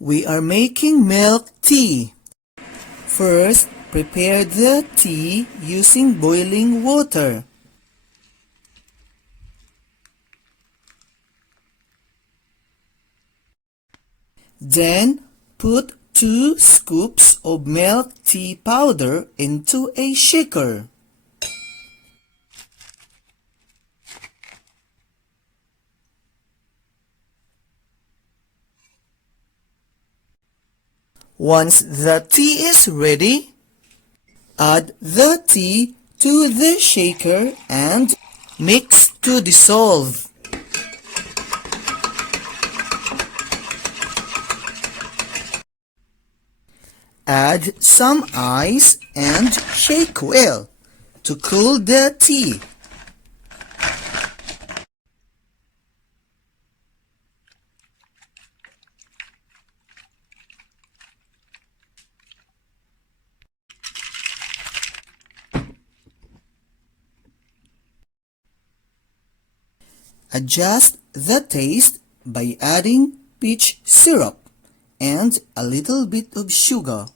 We are making milk tea. First, prepare the tea using boiling water. Then, put 2 scoops of milk tea powder into a shaker. Once the tea is ready, add the tea to the shaker and mix to dissolve. Add some ice and shake well to cool the tea. Adjust the taste by adding peach syrup and a little bit of sugar.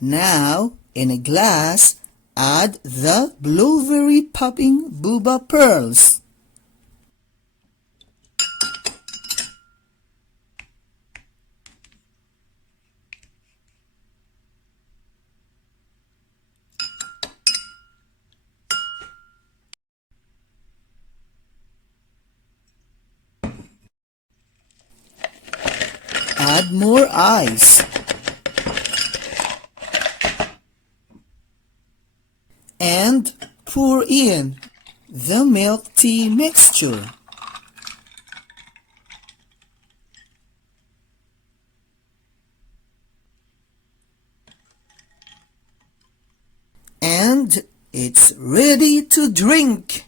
Now, in a glass, add the blueberry popping boba pearls. Add more ice. And pour in the milk tea mixture. And it's ready to drink.